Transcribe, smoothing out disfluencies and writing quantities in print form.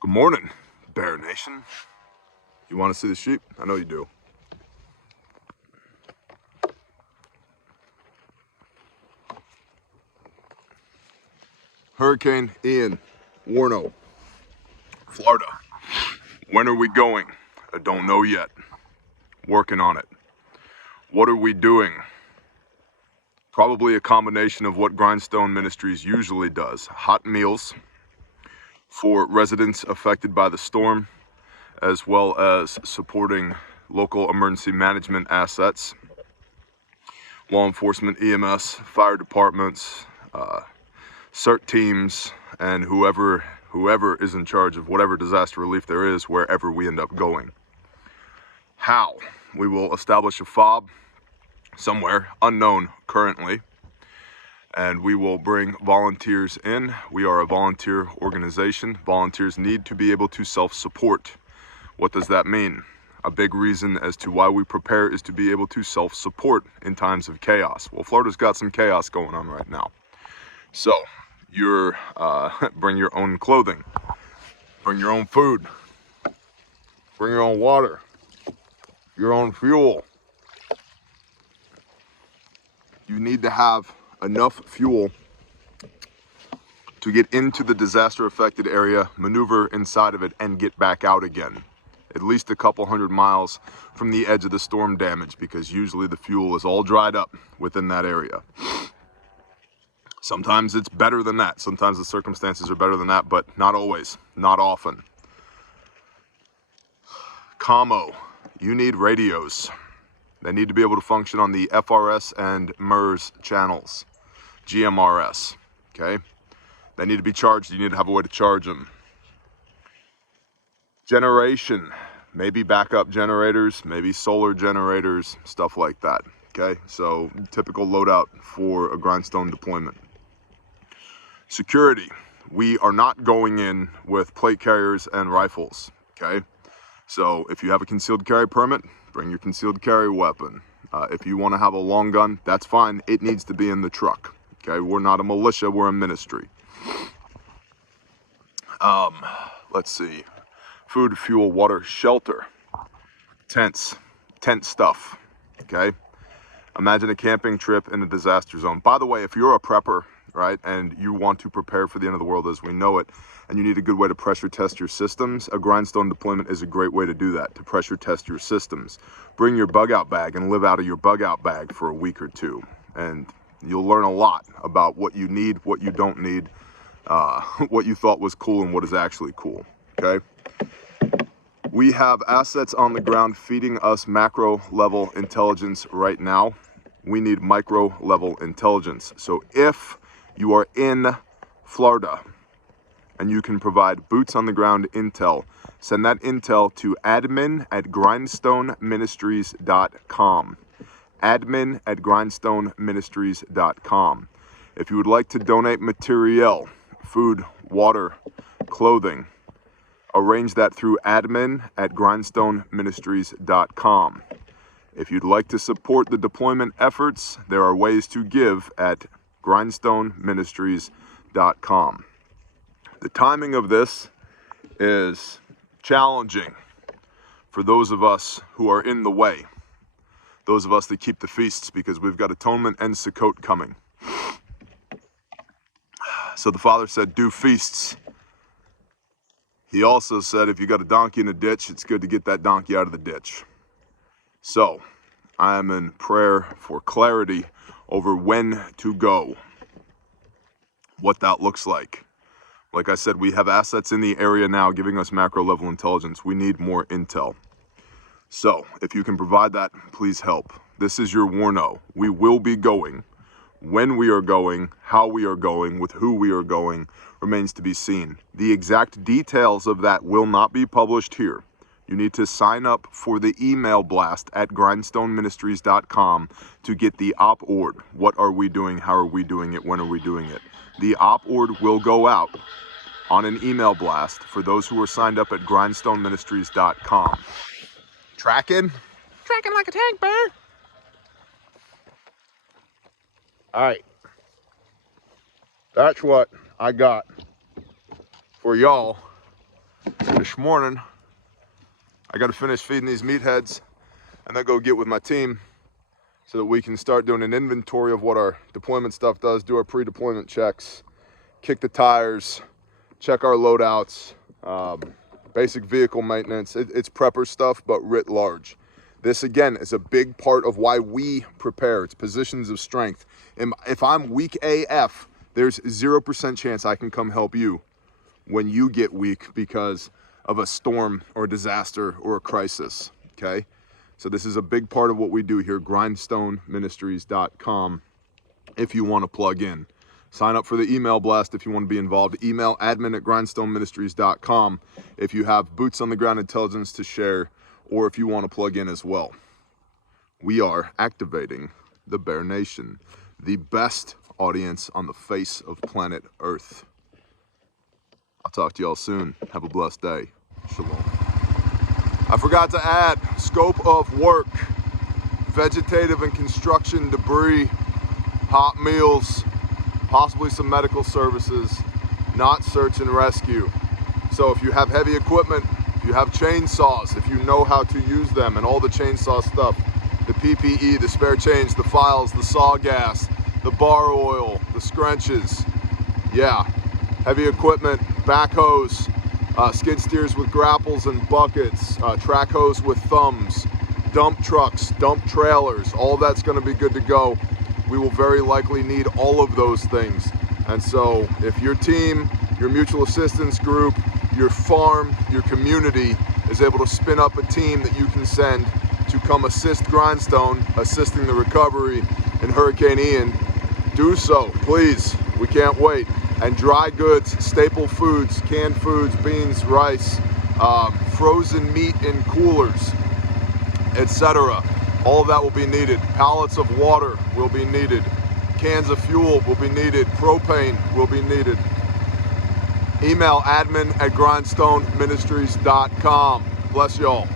Good morning, Bear Nation. You want to see the sheep? I know you do. Hurricane Ian, Warno, Florida. When are we going? I don't know yet. Working on it. What are we doing? Probably a combination of what Grindstone Ministries usually does. Hot meals for residents affected by the storm, as well as supporting local emergency management assets, law enforcement, EMS, fire departments, CERT teams, and whoever is in charge of whatever disaster relief there is wherever we end up going. How? We will establish a FOB somewhere, unknown currently, and we will bring volunteers in. We are a volunteer organization. Volunteers need to be able to self-support. What does that mean? A big reason as to why we prepare is to be able to self-support in times of chaos. Well, Florida's got some chaos going on right now. So, bring your own clothing, bring your own food, bring your own water, your own fuel. You need to have enough fuel to get into the disaster affected area, maneuver inside of it, and get back out again. At least a couple 100 miles from the edge of the storm damage, because usually the fuel is all dried up within that area. Sometimes it's better than that. Sometimes the circumstances are better than that, but not always, not often. Commo, you need radios. They need to be able to function on the FRS and MERS channels, GMRS, okay? They need to be charged. You need to have a way to charge them. Generation, maybe backup generators, maybe solar generators, stuff like that, okay? So typical loadout for a Grindstone deployment. Security, we are not going in with plate carriers and rifles, okay? So if you have a concealed carry permit, bring your concealed carry weapon. If you want to have a long gun, that's fine. It needs to be in the truck, okay? We're not a militia, we're a ministry. Let's see. Food, fuel, water, shelter, tents, tent stuff, okay? Imagine a camping trip in a disaster zone. By the way, if you're a prepper, right, and you want to prepare for the end of the world as we know it, and you need a good way to pressure test your systems, a Grindstone deployment is a great way to do that, to pressure test your systems. Bring your bug out bag and live out of your bug out bag for a week or two, and you'll learn a lot about what you need, what you don't need, what you thought was cool and what is actually cool, okay? We have assets on the ground feeding us macro level intelligence right now. We need micro level intelligence. So if you are in Florida and you can provide boots on the ground intel, send that intel to admin@grindstoneministries.com. admin@grindstoneministries.com. If you would like to donate material, food, water, clothing, arrange that through admin@grindstoneministries.com. If you'd like to support the deployment efforts, there are ways to give at grindstoneministries.com. The timing of this is challenging for those of us who are in the way, those of us that keep the feasts, because we've got Atonement and Sukkot coming. So the Father said, do feasts. He also said, if you got a donkey in a ditch, it's good to get that donkey out of the ditch. So, I am in prayer for clarity over when to go, what that looks like. Like I said, we have assets in the area now giving us macro level intelligence. We need more intel. So, if you can provide that, please help. This is your Warno. We will be going. When we are going, how we are going, with who we are going, remains to be seen. The exact details of that will not be published here. You need to sign up for the email blast at grindstoneministries.com to get the op-ord. What are we doing? How are we doing it? When are we doing it? The op-ord will go out on an email blast for those who are signed up at grindstoneministries.com. Tracking? Tracking like a tank, bear. All right. That's what I got for y'all this morning, I got to finish feeding these meatheads and then go get with my team so that we can start doing an inventory of what our deployment stuff does, do our pre-deployment checks, kick the tires, check our loadouts, basic vehicle maintenance. It's prepper stuff, but writ large. This, again, is a big part of why we prepare. It's positions of strength. And if I'm weak AF, there's 0% chance I can come help you when you get weak because of a storm or a disaster or a crisis, okay? So this is a big part of what we do here, grindstoneministries.com, if you want to plug in. Sign up for the email blast if you want to be involved. Email admin@grindstoneministries.com if you have boots on the ground intelligence to share, or if you want to plug in as well. We are activating the Bear Nation, the best audience on the face of planet Earth. I'll talk to y'all soon. Have a blessed day. Shalom. I forgot to add, scope of work, vegetative and construction debris, hot meals, possibly some medical services, not search and rescue. So if you have heavy equipment, if you have chainsaws, if you know how to use them and all the chainsaw stuff, the PPE, the spare chains, the files, the saw gas, the bar oil, the scrunches, yeah, heavy equipment, backhoes, skid steers with grapples and buckets, track hose with thumbs, dump trucks, dump trailers, all that's gonna be good to go. We will very likely need all of those things. And so if your team, your mutual assistance group, your farm, your community is able to spin up a team that you can send to come assist Grindstone, assisting the recovery in Hurricane Ian, do so, please. We can't wait. And dry goods, staple foods, canned foods, beans, rice, frozen meat in coolers, etc. All of that will be needed. Pallets of water will be needed. Cans of fuel will be needed. Propane will be needed. Email admin@grindstoneministries.com. Bless y'all.